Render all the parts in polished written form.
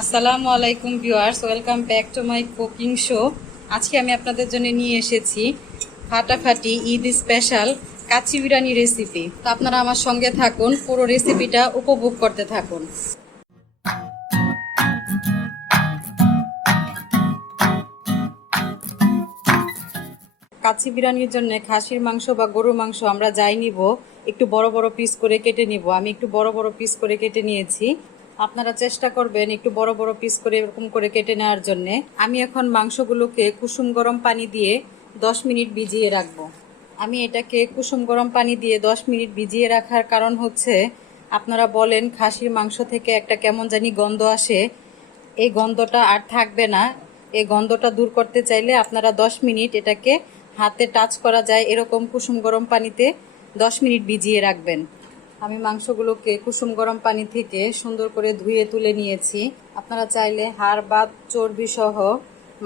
আসসালামু আলাইকুম viewers, welcome back to my cooking show. আজকে আমি আপনাদের জন্য নিয়ে এসেছি ফাটাফাটি ঈদ স্পেশাল কাচ্চি বিরিয়ানি রেসিপি। তো আপনারা আমার সঙ্গে থাকুন, পুরো রেসিপিটা উপভোগ করতে থাকুন। কাচ্চি বিরিয়ানির জন্য খাসির মাংস বা গরুর মাংস আমরা যাই নিব, একটু বড় বড় পিস করে কেটে নিব। আমি একটু বড় বড় পিস করে কেটে নিয়েছি। আপনারা চেষ্টা করবেন একটু বড় বড় পিস করে এরকম করে কেটে নেওয়ার জন্যে। আমি এখন মাংসগুলোকে কুসুম গরম পানি দিয়ে 10 মিনিট ভিজিয়ে রাখবো। আমি এটাকে কুসুম গরম পানি দিয়ে 10 মিনিট ভিজিয়ে রাখার কারণ হচ্ছে, আপনারা বলেন খাসির মাংস থেকে একটা কেমন জানি গন্ধ আসে, এই গন্ধটা আর থাকবে না। এই গন্ধটা দূর করতে চাইলে আপনারা 10 মিনিট এটাকে হাতে টাচ করা যায় এরকম কুসুম গরম পানিতে 10 মিনিট ভিজিয়ে রাখবেন। আমি মাংসগুলোকে কুসুম গরম পানি থেকে সুন্দর করে ধুয়ে তুলে নিয়েছি। আপনারা চাইলে হাড় বা চর্বি সহ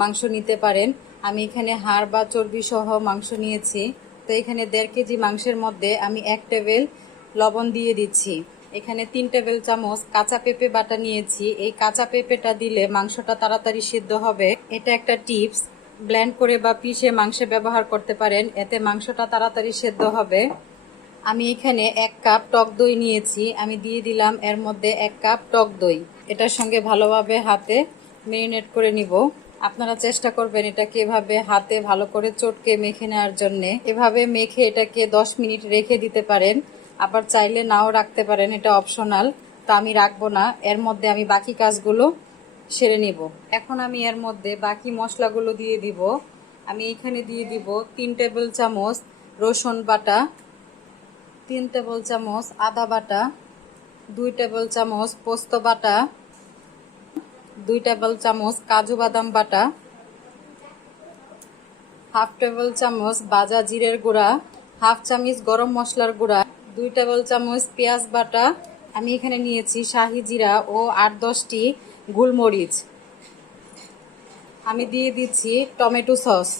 মাংস নিতে পারেন। আমি এখানে হাড় বা চর্বি সহ মাংস নিয়েছি। তো এখানে 1.5 কেজি মাংসের মধ্যে আমি 1 টেবিল লবণ দিয়ে দিচ্ছি। এখানে 3 টেবিল চামচ কাঁচা পেঁপে বাটা নিয়েছি। এই কাঁচা পেঁপেটা দিলে মাংসটা তাড়াতাড়ি সিদ্ধ হবে। এটা একটা টিপস, ব্লেন্ড করে বা পিষে মাংসে ব্যবহার করতে পারেন, এতে মাংসটা তাড়াতাড়ি সিদ্ধ হবে। আমি এখানে 1 কাপ টক দই নিয়েছি। আমি দিয়ে দিলাম এর মধ্যে 1 কাপ টক দই। এটার সঙ্গে ভালোভাবে হাতে মেরিনেট করে নিব। আপনারা চেষ্টা করবেন এটাকে এভাবে হাতে ভালো করে চটকে মেখে নেওয়ার জন্যে। এভাবে মেখে এটাকে 10 মিনিট রেখে দিতে পারেন, আবার চাইলে নাও রাখতে পারেন, এটা অপশনাল। তা আমি রাখবো না, এর মধ্যে আমি বাকি কাজগুলো সেরে নিব। এখন আমি এর মধ্যে বাকি মশলাগুলো দিয়ে দিব। আমি এখানে দিয়ে দিব 3 টেবিল চামচ রসুন বাটা, 3 টেবিল চামচ আদা বাটা, 2 টেবিল চামচ পোস্ত বাটা, 2 টেবিল চামচ কাজু বাদাম বাটা, হাফ টেবিল চামচ ভাজা জিরের গুঁড়া, হাফ চামচ গরম মশলার গুঁড়া, 2 টেবিল চামচ পেঁয়াজ বাটা। আমি এখানে নিয়েছি শাহি জিরা ও 8-10টি গোলমরিচ। আমি দিয়ে দিচ্ছি টমেটো সস।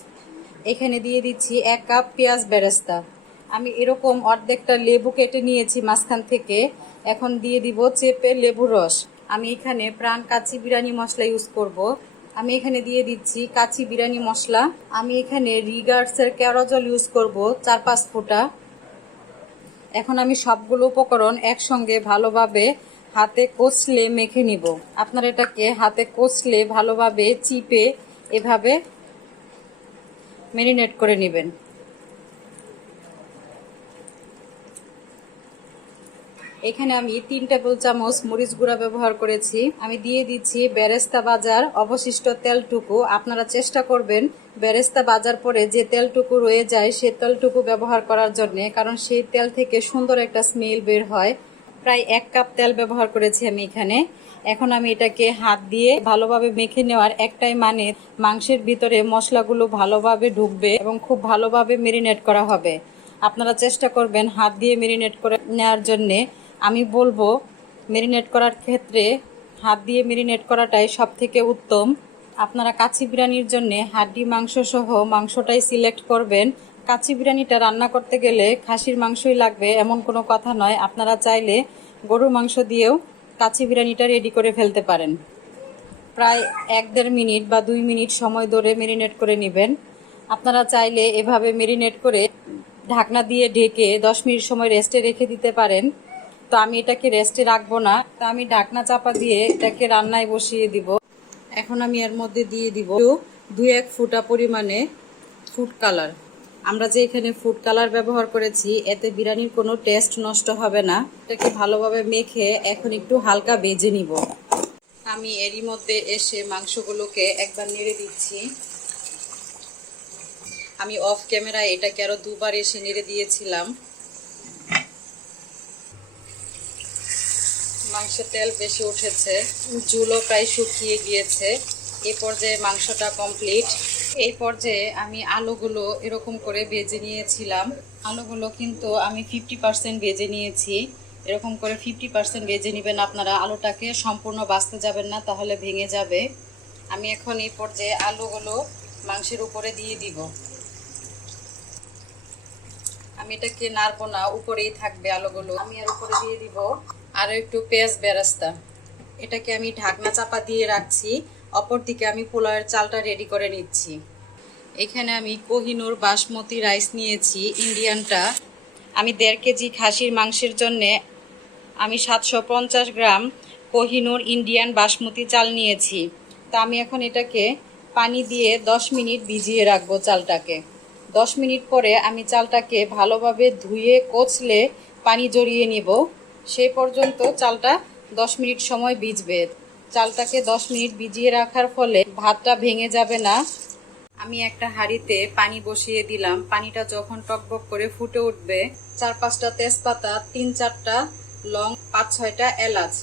এখানে দিয়ে দিচ্ছি 1 কাপ পেঁয়াজ বেরেস্তা। আমি এরকম অর্ধেকটা লেবু কেটে নিয়েছি মাঝখান থেকে। এখন দিয়ে দিব চেপে লেবুর রস। আমি এখানে প্রাণ কাচ্চি বিরিয়ানি মশলা ইউজ করব। আমি এখানে দিয়ে দিচ্ছি কাচ্চি বিরিয়ানি মশলা। আমি এখানে রিগার্সের কেরোজল ইউজ করব 4-5 ফোঁটা। এখন আমি সবগুলো উপকরণ একসঙ্গে ভালোভাবে হাতে কষলে মেখে নিব। আপনারা এটাকে হাতে কষলে ভালোভাবে চিপে এভাবে ম্যারিনেট করে নেবেন। এখানে আমি 3 টেবিল চামচ মরিচ গুঁড়া ব্যবহার করেছি। আমি দিয়ে দিচ্ছি বেরেস্তা ভাজার অবশিষ্ট তেলটুকু। আপনারা চেষ্টা করবেন বেরেস্তা ভাজার পরে যে তেলটুকু রয়ে যায় সে তেলটুকু ব্যবহার করার জন্য, কারণ সেই তেল থেকে সুন্দর একটা স্মেল বের হয়। প্রায় 1 কাপ তেল ব্যবহার করেছি আমি এখানে। এখন আমি এটাকে হাত দিয়ে ভালোভাবে মেখে নেওয়ার একটাই মানে, মাংসের ভিতরে মশলাগুলো ভালোভাবে ঢুকবে এবং খুব ভালোভাবে মেরিনেট করা হবে। আপনারা চেষ্টা করবেন হাত দিয়ে মেরিনেট করে নেওয়ার জন্যে। আমি বলবো মেরিনেট করার ক্ষেত্রে হাত দিয়ে মেরিনেট করাটাই সব থেকে উত্তম। আপনারা কাচ্চি বিরিয়ানির জন্য হাড্ডি মাংস সহ মাংসটাই সিলেক্ট করবেন। কাচ্চি বিরিয়ানিটা রান্না করতে গেলে খাসির মাংসই লাগবে এমন কোনো কথা নয়। আপনারা চাইলে গরুর মাংস দিয়েও কাচ্চি বিরিয়ানিটা রেডি করে ফেলতে পারেন। প্রায় 1-1.5 মিনিট বা 2 মিনিট সময় ধরে মেরিনেট করে নেবেন। আপনারা চাইলে এভাবে মেরিনেট করে ঢাকনা দিয়ে ঢেকে 10 মিনিট সময় রেস্টে রেখে দিতে পারেন। তো আমি এটাকে রেস্টে রাখবো না, তো আমি ঢাকনা চাপা দিয়ে এটাকে রান্নায় বসিয়ে দিব। এখন আমি এর মধ্যে দিয়ে দিব 2-1 ফুটা পরিমাণে ফুড কালার। আমরা যে এখানে ফুড কালার ব্যবহার করেছি এতে বিরিয়ানির কোনো টেস্ট নষ্ট হবে না। এটাকে ভালোভাবে মেখে এখন একটু হালকা ভেজে নিব। আমি এরই মধ্যে এসে মাংসগুলোকে একবার নেড়ে দিচ্ছি। আমি অফ ক্যামেরায় এটাকে আরো 2 বার এসে নেড়ে দিয়েছিলাম। মাংসের তেল বেশি উঠেছে, ঝুলও প্রায় শুকিয়ে গিয়েছে। এই পর্যায়ে মাংসটা কমপ্লিট। এই পর্যায়ে আমি আলুগুলো এরকম করে ভেজে নিয়েছিলাম। আলুগুলো কিন্তু আমি 50% ভেজে নিয়েছি। এরকম করে 50% ভেজে নেবেন আপনারা। আলুটাকে সম্পূর্ণ ভাজতে যাবেন না, তাহলে ভেঙে যাবে। আমি এখন এই পর্যায়ে আলুগুলো মাংসের উপরে দিয়ে দিব। আমি এটাকে নাড়বো না, উপরেই থাকবে আলুগুলো। আমি এর উপরে দিয়ে দিব আরও একটু পেঁয়াজ বেরেস্তা। এটাকে আমি ঢাকনা চাপা দিয়ে রাখছি। অপরদিকে আমি পোলাওয়ের চালটা রেডি করে নিচ্ছি। এখানে আমি কোহিনূর বাসমতি রাইস নিয়েছি, ইন্ডিয়ানটা। আমি 1.5 কেজি খাসির মাংসের জন্যে আমি 750 গ্রাম কোহিনূর ইন্ডিয়ান বাসমতি চাল নিয়েছি। তা আমি এখন এটাকে পানি দিয়ে 10 মিনিট ভিজিয়ে রাখবো চালটাকে। 10 মিনিট পরে আমি চালটাকে ভালোভাবে ধুয়ে কচলে পানি জড়িয়ে নিব। সেই পর্যন্ত চালটা 10 মিনিট সময় ভিজবে। চালটাকে 10 মিনিট ভিজিয়ে রাখার ফলে ভাতটা ভেঙে যাবে না। আমি একটা হাঁড়িতে পানি বসিয়ে দিলাম। পানিটা যখন টকবক করে ফুটে উঠবে, 4-5টা তেজপাতা, 3-4টা লং, 5-6টা এলাচ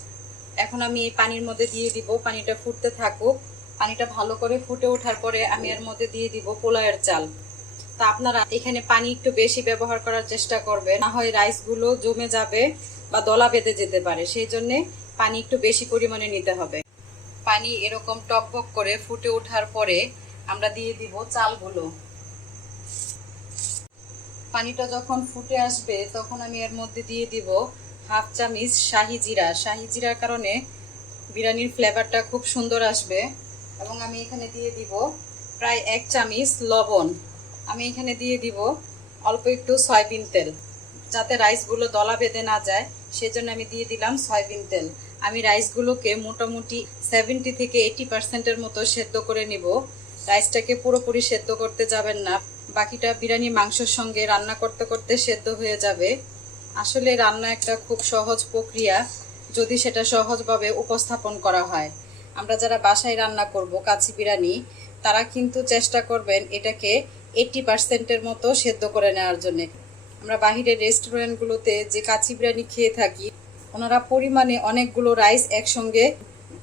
এখন আমি এই পানির মধ্যে দিয়ে দিব। পানিটা ফুটতে থাকুক। পানিটা ভালো করে ফুটে ওঠার পরে আমি এর মধ্যে দিয়ে দিব পোলাওয়ের চাল। তা আপনারা এখানে পানি একটু বেশি ব্যবহার করার চেষ্টা করবেন, না হয় রাইসগুলো জমে যাবে বা দলা বেঁধে যেতে পারে। সেই জন্যে পানি একটু বেশি পরিমাণে নিতে হবে। পানি এরকম টকবক করে ফুটে ওঠার পরে আমরা দিয়ে দিব চালগুলো। পানিটা যখন ফুটে আসবে তখন আমি এর মধ্যে দিয়ে দিব 1/2 চামচ শাহি জিরা। শাহি জিরার কারণে বিরিয়ানির ফ্লেভারটা খুব সুন্দর আসবে। এবং আমি এখানে দিয়ে দিব প্রায় 1 চামচ লবণ। আমি এখানে দিয়ে দিব অল্প একটু সয়াবিন তেল, যাতে রাইসগুলো দলা বেঁধে না যায়, সেজন্য আমি দিয়ে দিলাম সয়াবিন তেল। আমি রাইসগুলোকে মোটামুটি 70 থেকে 80% মতো সেদ্ধ করে নিব। রাইসটাকে পুরোপুরি সেদ্ধ করতে যাবেন না, বাকিটা বিরিয়ানি মাংসের সঙ্গে রান্না করতে করতে সেদ্ধ হয়ে যাবে। আসলে রান্না একটা খুব সহজ প্রক্রিয়া, যদি সেটা সহজভাবে উপস্থাপন করা হয়। আমরা যারা বাসায় রান্না করব কাচ্চি বিরিয়ানি, তারা কিন্তু চেষ্টা করবেন এটাকে 80%-এর মতো সেদ্ধ করে নেওয়ার জন্য। আমরা বাহিরের রেস্টুরেন্টগুলোতে যে কাচ্চি বিরিয়ানি খেয়ে থাকি, ওনারা পরিমাণে অনেকগুলো রাইস একসঙ্গে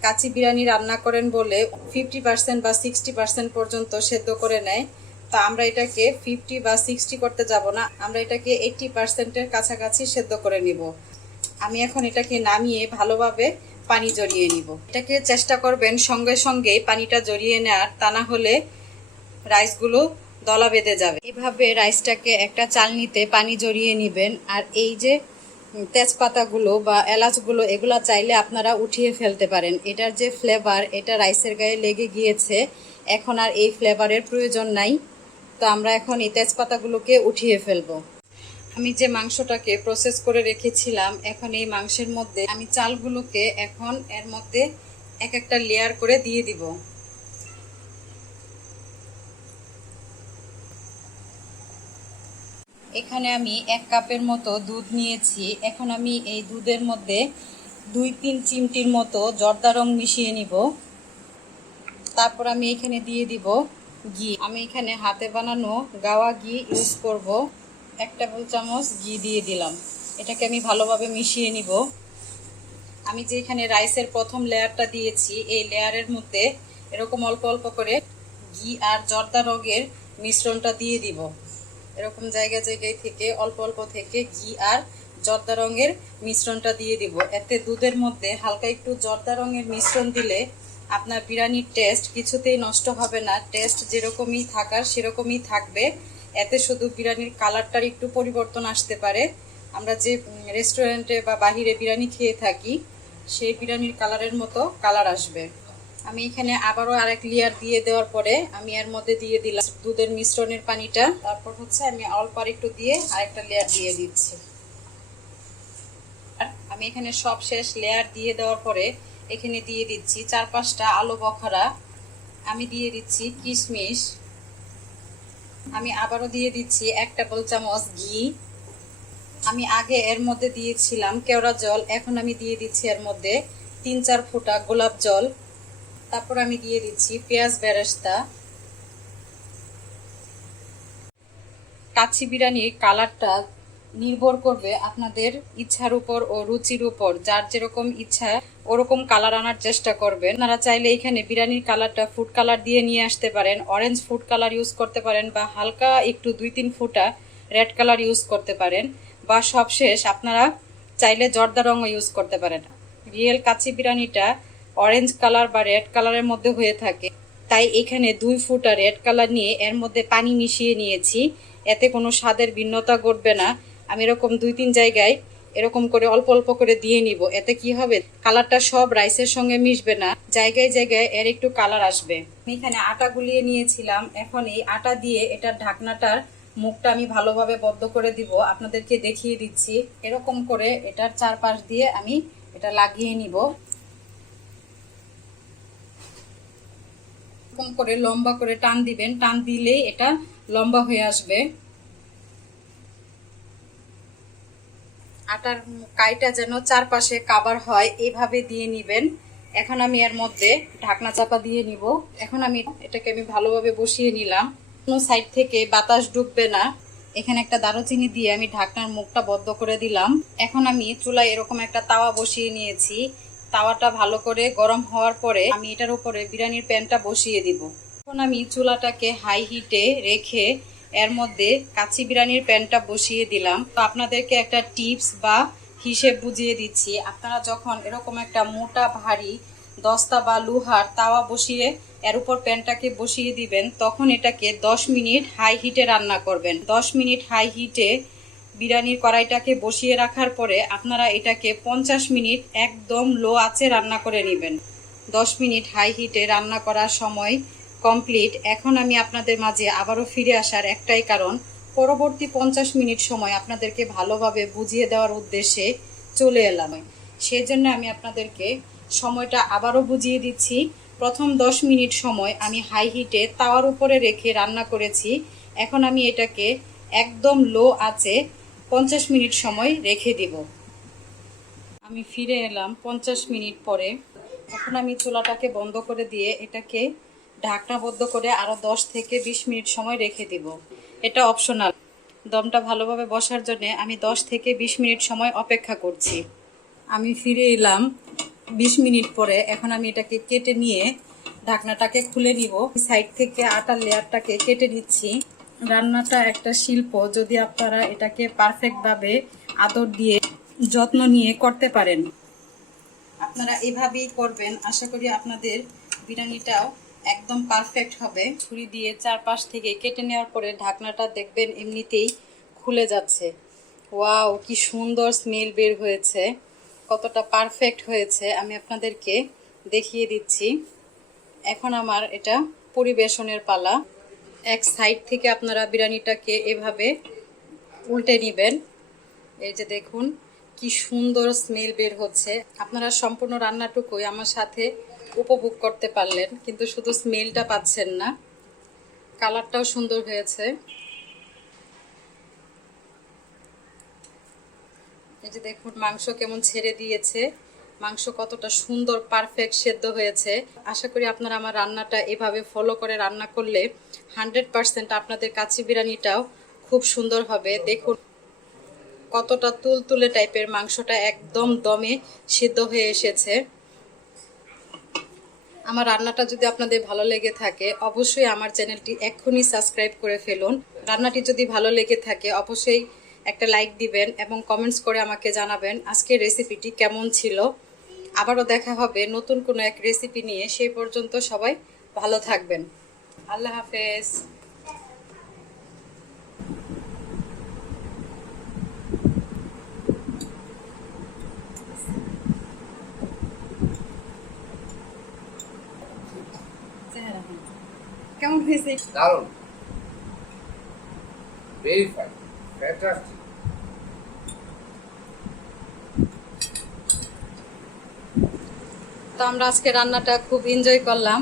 কাচ্চি বিরিয়ানি রান্না করেন বলে 50% বা 60% পর্যন্ত সেদ্ধ করে নেয়। তা আমরা এটাকে 50 বা 60 করতে যাব না, আমরা এটাকে 80%-এর কাছাকাছি সেদ্ধ করে নিব। আমি এখন এটাকে নামিয়ে ভালোভাবে পানি জড়িয়ে নিব। এটাকে চেষ্টা করবেন সঙ্গে সঙ্গে পানিটা জড়িয়ে নেওয়ার, তা না হলে রাইসগুলো দলা বেঁধে যাবে। এভাবে রাইসটাকে একটা চালনিতে পানি জড়িয়ে নেবেন। আর এই যে তেজপাতাগুলো বা এলাচগুলো, এগুলা চাইলে আপনারা উঠিয়ে ফেলতে পারেন। এটার যে ফ্লেভার, এটা রাইসের গায়ে লেগে গিয়েছে, এখন আর এই ফ্লেভারের প্রয়োজন নাই। তো আমরা এখন এই তেজপাতাগুলোকে উঠিয়ে ফেলবো। আমি যে মাংসটাকে প্রসেস করে রেখেছিলাম, এখন এই মাংসের মধ্যে আমি চালগুলোকে এখন এর মধ্যে এক একটা লেয়ার করে দিয়ে দিব। এখানে আমি 1 কাপের মতো দুধ নিয়েছি। এখন আমি এই দুধের মধ্যে 2-3 চিমটির মতো জর্দা রং মিশিয়ে নিব। তারপর আমি এখানে দিয়ে দিব ঘি। আমি এখানে হাতে বানানো গাওয়া ঘি ইউজ করব। 1 টেবিল চামচ ঘি দিয়ে দিলাম। এটাকে আমি ভালোভাবে মিশিয়ে নিব। আমি যে এখানে রাইসের প্রথম লেয়ারটা দিয়েছি, এই লেয়ারের মধ্যে এরকম অল্প অল্প করে ঘি আর জর্দা রঙের মিশ্রণটা দিয়ে দিব। এরকম জায়গায় জায়গায় থেকে অল্প অল্প থেকে ঘি আর জর্দা রঙের মিশ্রণটা দিয়ে দিব। এতে দুধের মধ্যে হালকা একটু জর্দা রঙের মিশ্রণ দিলে আপনার বিরিয়ানির টেস্ট কিছুতেই নষ্ট হবে না। টেস্ট যেরকমই থাকার সেরকমই থাকবে। এতে শুধু বিরিয়ানির কালারটার একটু পরিবর্তন আসতে পারে। আমরা যে রেস্টুরেন্টে বা বাহিরে বিরিয়ানি খেয়ে থাকি, সেই বিরিয়ানির কালারের মতো কালার আসবে। আমি এখানে আবারও আরেক লেয়ার দিয়ে দেওয়ার পরে আমি এর মধ্যে দিয়ে দিলাম দুধের মিশ্রণের পানিটা। তারপর হচ্ছে আমি অল্প আর একটু দিয়ে আরেকটা লেয়ার দিয়ে দিচ্ছি। আমি এখানে সব শেষ লেয়ার দিয়ে দেওয়ার পরে এখানে দিয়ে দিচ্ছি 4-5টা আলু বখরা। আমি দিয়ে দিচ্ছি কিশমিশ। আমি আবারও দিয়ে দিচ্ছি 1 টেবিল চামচ ঘি। আমি আগে এর মধ্যে দিয়েছিলাম কেওড়া জল, এখন আমি দিয়ে দিচ্ছি এর মধ্যে 3-4 ফোঁটা গোলাপ জল। তারপর আমি দিয়ে দিচ্ছি পেঁয়াজ বেরেস্তা। কাচ্চি বিরিয়ানির কালারটা নির্ভর করবে আপনাদের ইচ্ছার উপর ও রুচির উপর। যার যেরকম ইচ্ছা ওরকম কালার আনার চেষ্টা করবেন। আপনারা চাইলে এখানে বিরিয়ানির কালারটা ফুড কালার দিয়ে নিয়ে আসতে পারেন, অরেঞ্জ ফুড কালার ইউজ করতে পারেন, বা হালকা একটু 2-3 ফোঁটা রেড কালার ইউজ করতে পারেন, বা সবশেষ আপনারা চাইলে জর্দা রঙও ইউজ করতে পারেন। রিয়েল কাচ্চি বিরিয়ানিটা অরেঞ্জ কালার বা রেড কালারের মধ্যে হয়ে থাকে, তাই এখানে 2 ফোঁটা রেড কালার নিয়ে এর মধ্যে পানি মিশিয়ে নিয়েছি। এতে কোনো স্বাদের ভিন্নতা ঘটবে না। আমি এরকম 2-3 জায়গায় এরকম করে অল্প অল্প করে দিয়ে নিব। এতে কি হবে, কালারটা সব রাইসের সঙ্গে মিশবে না, জায়গায় জায়গায় এর একটু কালার আসবে। আমি এখানে আটা গুলিয়ে নিয়েছিলাম, এখন এই আটা দিয়ে এটার ঢাকনাটার মুখটা আমি ভালোভাবে বদ্ধ করে দিব। আপনাদেরকে দেখিয়ে দিচ্ছি, এরকম করে এটার চারপাশ দিয়ে আমি এটা লাগিয়ে নিব। এরকম করে লম্বা করে টান দিবেন, টান দিলেই এটা লম্বা হয়ে আসবে। আটার কাইটা যেন চারপাশে কাভার হয় এইভাবে দিয়ে নিবেন। এখন আমি এর মধ্যে ঢাকনা চাপা দিয়ে নিব। এখন আমি এটাকে ভালোভাবে বসিয়ে নিলাম, কোনো সাইড থেকে বাতাস ঢুকবে না। এখানে একটা দারুচিনি দিয়ে আমি ঢাকনার মুখটা বন্ধ করে দিলাম। এখন আমি চুলায় এরকম একটা তাওয়া বসিয়ে নিয়েছি। তাওয়াটা ভালো করে গরম হওয়ার পরে আমি এটার উপরে বিরিয়ানির প্যানটা বসিয়ে দিব। এখন আমি চুলাটাকে হাই হিটে রেখে এর মধ্যে কাচ্চি বিরিয়ানির প্যানটা বসিয়ে দিলাম। তো আপনাদেরকে একটা টিপস বা হিসেব বুঝিয়ে দিচ্ছি। আপনারা যখন এরকম একটা মোটা ভারী দস্তা বা লোহার তাওয়া বসিয়ে এর উপর প্যানটাকে বসিয়ে দিবেন, তখন এটাকে 10 মিনিট হাই হিটে রান্না করবেন। 10 মিনিট হাই হিটে বিরিয়ানির কড়াইটাকে বসিয়ে রাখার পরে আপনারা এটাকে 50 মিনিট একদম লো আঁচে রান্না করে নেবেন। 10 মিনিট হাই হিটে রান্না করার সময় কমপ্লিট। এখন আমি আপনাদের মাঝে আবারও ফিরে আসার একটাই কারণ, পরবর্তী 50 মিনিট সময় আপনাদেরকে ভালোভাবে বুঝিয়ে দেওয়ার উদ্দেশ্যে চলে এলাম। সেজন্য আমি আপনাদেরকে সময়টা আবারও বুঝিয়ে দিচ্ছি। প্রথম 10 মিনিট সময় আমি হাই হিটে তাওয়ার উপরে রেখে রান্না করেছি। এখন আমি এটাকে একদম লো আঁচে 50 মিনিট সময় রেখে দিব। আমি ফিরে এলাম 50 মিনিট পরে। এখন আমি চুলাটাকে বন্ধ করে দিয়ে এটাকে ঢাকনাবদ্ধ করে আরও 10 থেকে 20 মিনিট সময় রেখে দিব। এটা অপশনাল। দমটা ভালোভাবে বসার জন্য আমি 10 থেকে 20 মিনিট সময় অপেক্ষা করছি। আমি ফিরে এলাম 20 মিনিট পরে। এখন আমি এটাকে কেটে নিয়ে ঢাকনাটাকে খুলে নিব। সাইড থেকে আটার লেয়ারটাকে কেটে নিচ্ছি। রান্নাটা একটা শিল্প, যদি আপনারা এটাকে পারফেক্টভাবে আদর দিয়ে যত্ন নিয়ে করতে পারেন, আপনারা এভাবেই করবেন, আশা করি আপনাদের বিরিয়ানিটাও একদম পারফেক্ট হবে। ছুরি দিয়ে চারপাশ থেকে কেটে নেওয়ার পরে ঢাকনাটা দেখবেন এমনিতেই খুলে যাচ্ছে। ওয়াও, কি সুন্দর স্মেল বের হয়েছে, কতটা পারফেক্ট হয়েছে আমি আপনাদেরকে দেখিয়ে দিচ্ছি। এখন আমার এটা পরিবেশনের পালা। এক সাইড থেকে আপনারা বিরিয়ানিটাকে এভাবে উল্টে নেবেন। এই যে দেখুন কি সুন্দর স্মেল বের হচ্ছে। আপনারা সম্পূর্ণ রান্নাটুকুই আমার সাথে উপভোগ করতে পারলেন, কিন্তু শুধু স্মেলটা পাচ্ছেন না, কালারটাও সুন্দর হয়েছে। এই যে দেখুন মাংস কেমন ছেড়ে দিয়েছে, মাংস কতটা সুন্দর পারফেক্ট সেদ্ধ হয়েছে। আশা করি আপনারা আমার রান্নাটা এভাবে ফলো করে রান্না করলে 100% আপনাদের কাচ্চি বিরিয়ানিটাও খুব সুন্দর হবে। দেখুন কতটা তুলতুলে টাইপের, মাংসটা একদম দমে সিদ্ধ হয়ে এসেছে। আমার রান্নাটা যদি আপনাদের ভালো লেগে থাকে অবশ্যই আমার চ্যানেলটি এক্ষুনি সাবস্ক্রাইব করে ফেলুন। রান্নাটি যদি ভালো লেগে থাকে অবশ্যই একটা লাইক দিবেন এবং কমেন্টস করে আমাকে জানাবেন আজকের রেসিপিটি কেমন ছিল। আবারও দেখা হবে নতুন কোনো এক রেসিপি নিয়ে। সেই পর্যন্ত সবাই ভালো থাকবেন। আল্লাহ হাফেজ। কেমন হয়েছে? দারুণ, ভেরি ফাইন, ফ্যান্টাস্টিক। তো আমরা আজকে রান্নাটা খুব এনজয় করলাম।